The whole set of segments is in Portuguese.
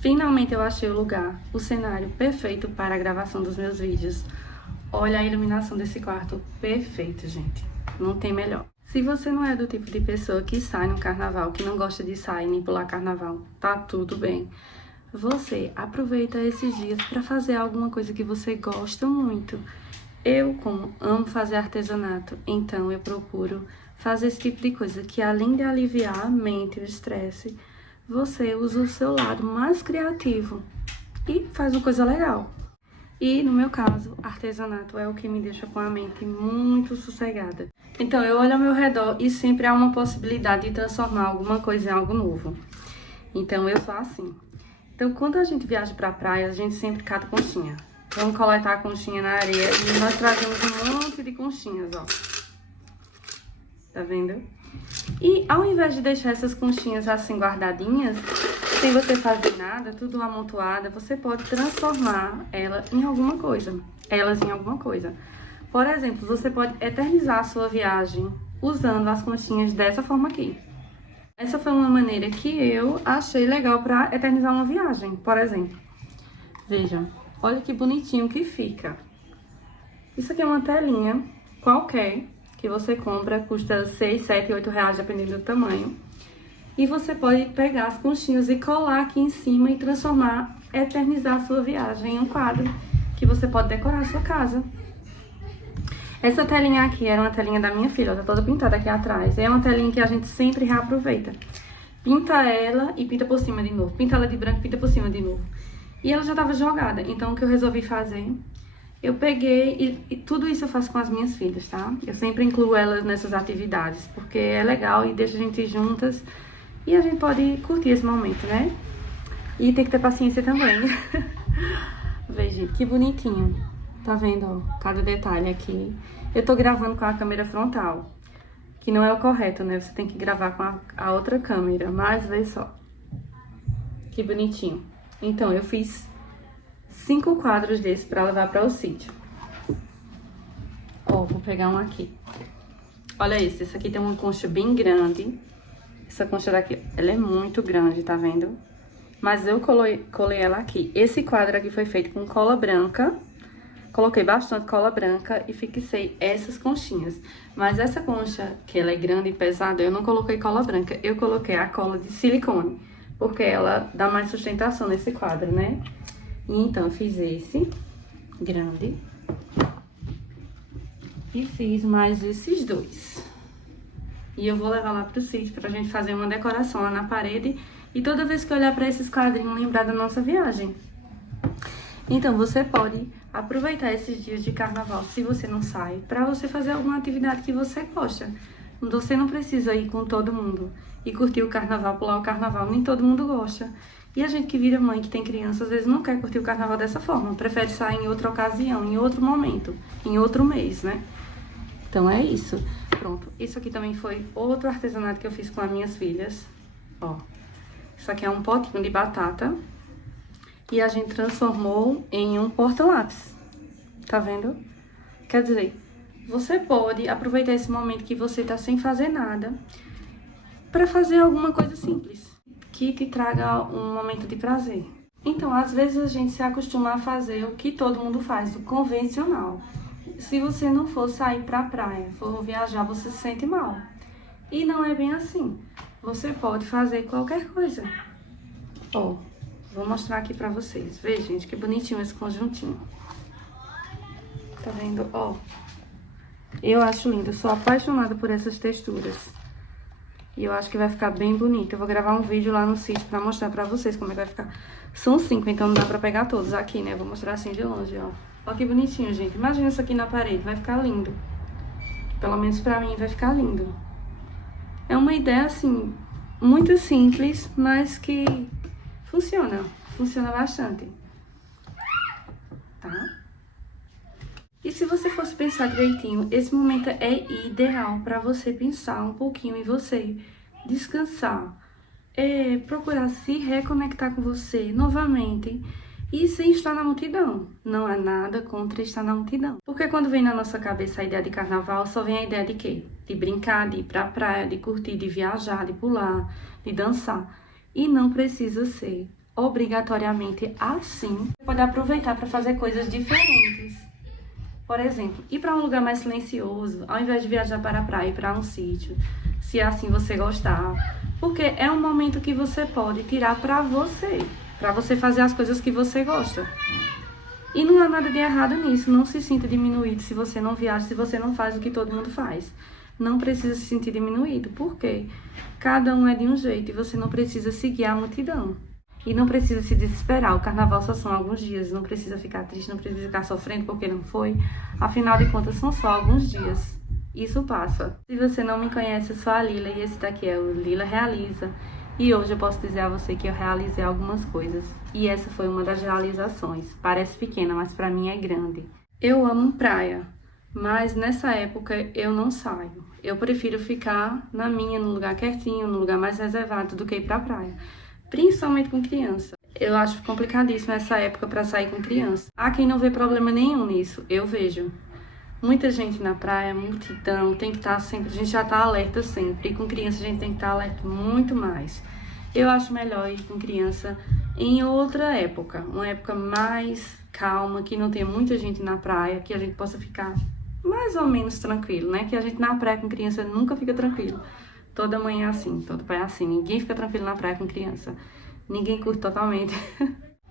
Finalmente eu achei o lugar, o cenário perfeito para a gravação dos meus vídeos. Olha a iluminação desse quarto, perfeito, gente. Não tem melhor. Se você não é do tipo de pessoa que sai no carnaval, que não gosta de sair nem pular carnaval, tá tudo bem. Você aproveita esses dias para fazer alguma coisa que você gosta muito. Eu, como amo fazer artesanato, então eu procuro fazer esse tipo de coisa que, além de aliviar a mente e o estresse, você usa o seu lado mais criativo e faz uma coisa legal. E, no meu caso, artesanato é o que me deixa com a mente muito sossegada. Então, eu olho ao meu redor e sempre há uma possibilidade de transformar alguma coisa em algo novo. Então, eu sou assim. Então, quando a gente viaja pra praia, a gente sempre cata conchinha. Vamos coletar a conchinha na areia e nós trazemos um monte de conchinhas, ó. Tá vendo? E ao invés de deixar essas conchinhas assim guardadinhas, sem você fazer nada, tudo amontoada, você pode transformar elas em alguma coisa. Por exemplo, você pode eternizar a sua viagem usando as conchinhas dessa forma aqui. Essa foi uma maneira que eu achei legal para eternizar uma viagem, por exemplo. Vejam, olha que bonitinho que fica. Isso aqui é uma telinha qualquer que você compra, custa 6, 7, 8 reais, dependendo do tamanho. E você pode pegar as conchinhas e colar aqui em cima e transformar, eternizar a sua viagem em um quadro que você pode decorar a sua casa. Essa telinha aqui era uma telinha da minha filha, ela tá toda pintada aqui atrás. É uma telinha que a gente sempre reaproveita. Pinta ela e pinta por cima de novo. Pinta ela de branco e pinta por cima de novo. E ela já tava jogada, então o que eu resolvi fazer... Eu peguei e tudo isso eu faço com as minhas filhas, tá? Eu sempre incluo elas nessas atividades, porque é legal e deixa a gente ir juntas e a gente pode curtir esse momento, né? E tem que ter paciência também. Veja, que bonitinho. Tá vendo, ó, cada detalhe aqui. Eu tô gravando com a câmera frontal, que não é o correto, né? Você tem que gravar com a outra câmera, mas veja só. Que bonitinho. Então, eu fiz 5 quadros desses pra levar para o sítio. Ó, vou pegar um aqui. Olha esse aqui tem uma concha bem grande. Essa concha daqui, ela é muito grande, tá vendo? Mas eu colei ela aqui. Esse quadro aqui foi feito com cola branca. Coloquei bastante cola branca e fixei essas conchinhas. Mas essa concha, que ela é grande e pesada, eu não coloquei cola branca. Eu coloquei a cola de silicone, porque ela dá mais sustentação nesse quadro, né? Então, eu fiz esse grande e fiz mais esses dois. E eu vou levar lá pro sítio pra gente fazer uma decoração lá na parede e toda vez que eu olhar pra esses quadrinhos lembrar da nossa viagem. Então, você pode aproveitar esses dias de carnaval, se você não sai, pra você fazer alguma atividade que você gosta. Você não precisa ir com todo mundo e curtir o carnaval, pular o carnaval, nem todo mundo gosta. E a gente que vira mãe, que tem criança, às vezes não quer curtir o carnaval dessa forma. Prefere sair em outra ocasião, em outro momento, em outro mês, né? Então é isso. Pronto. Isso aqui também foi outro artesanato que eu fiz com as minhas filhas. Ó. Isso aqui é um potinho de batata. E a gente transformou em um porta-lápis. Tá vendo? Quer dizer, você pode aproveitar esse momento que você tá sem fazer nada para fazer alguma coisa simples que te traga um momento de prazer. Então, às vezes a gente se acostuma a fazer o que todo mundo faz, o convencional. Se você não for sair pra praia, for viajar, você se sente mal. E não é bem assim. Você pode fazer qualquer coisa. Ó, vou mostrar aqui pra vocês. Veja, gente, que bonitinho esse conjuntinho. Tá vendo? Ó, eu acho lindo. Eu sou apaixonada por essas texturas. E eu acho que vai ficar bem bonito. Eu vou gravar um vídeo lá no sítio pra mostrar pra vocês como é que vai ficar. São 5, então não dá pra pegar todos aqui, né? Eu vou mostrar assim de longe, ó. Ó que bonitinho, gente. Imagina isso aqui na parede, vai ficar lindo. Pelo menos pra mim vai ficar lindo. É uma ideia, assim, muito simples, mas que funciona. Funciona bastante. Tá? E se você fosse pensar direitinho, esse momento é ideal para você pensar um pouquinho em você, descansar, procurar se reconectar com você novamente e sem estar na multidão. Não há nada contra estar na multidão. Porque quando vem na nossa cabeça a ideia de carnaval, só vem a ideia de quê? De brincar, de ir pra praia, de curtir, de viajar, de pular, de dançar. E não precisa ser. obrigatoriamente assim. Você pode aproveitar para fazer coisas diferentes. Por exemplo, ir para um lugar mais silencioso, ao invés de viajar para a praia, ir para um sítio, se assim você gostar. Porque é um momento que você pode tirar para você fazer as coisas que você gosta. E não há nada de errado nisso, não se sinta diminuído se você não viaja, se você não faz o que todo mundo faz. Não precisa se sentir diminuído, porque cada um é de um jeito e você não precisa seguir a multidão. E não precisa se desesperar, o carnaval só são alguns dias, não precisa ficar triste, não precisa ficar sofrendo porque não foi. Afinal de contas, são só alguns dias. Isso passa. Se você não me conhece, eu sou a Lila e esse daqui é o Lila Realiza. E hoje eu posso dizer a você que eu realizei algumas coisas. E essa foi uma das realizações. Parece pequena, mas pra mim é grande. Eu amo praia, mas nessa época eu não saio. Eu prefiro ficar na minha, no lugar quietinho, no lugar mais reservado do que ir pra praia. Principalmente com criança. Eu acho complicadíssimo essa época para sair com criança. Há quem não vê problema nenhum nisso, eu vejo. Muita gente na praia, multidão, tem que estar sempre, a gente já está alerta sempre. E com criança a gente tem que estar alerta muito mais. Eu acho melhor ir com criança em outra época, uma época mais calma, que não tenha muita gente na praia, que a gente possa ficar mais ou menos tranquilo, né? Que a gente na praia com criança nunca fica tranquilo. Toda mãe é assim, todo pai é assim. Ninguém fica tranquilo na praia com criança. Ninguém curte totalmente.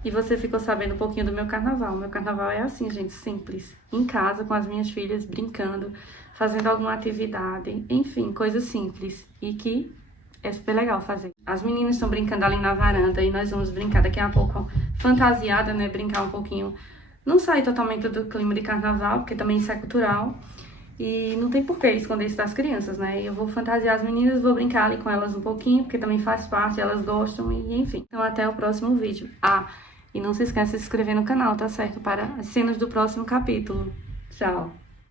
E você ficou sabendo um pouquinho do meu carnaval. Meu carnaval é assim, gente, simples. Em casa, com as minhas filhas, brincando, fazendo alguma atividade. Enfim, coisas simples. E que é super legal fazer. As meninas estão brincando ali na varanda e nós vamos brincar daqui a pouco. Fantasiada, né? Brincar um pouquinho. Não sair totalmente do clima de carnaval, porque também isso é cultural. E não tem por que esconder isso das crianças, né? Eu vou fantasiar as meninas, vou brincar ali com elas um pouquinho, porque também faz parte, elas gostam, e enfim. Então até o próximo vídeo. E não se esqueça de se inscrever no canal, tá certo? Para as cenas do próximo capítulo. Tchau!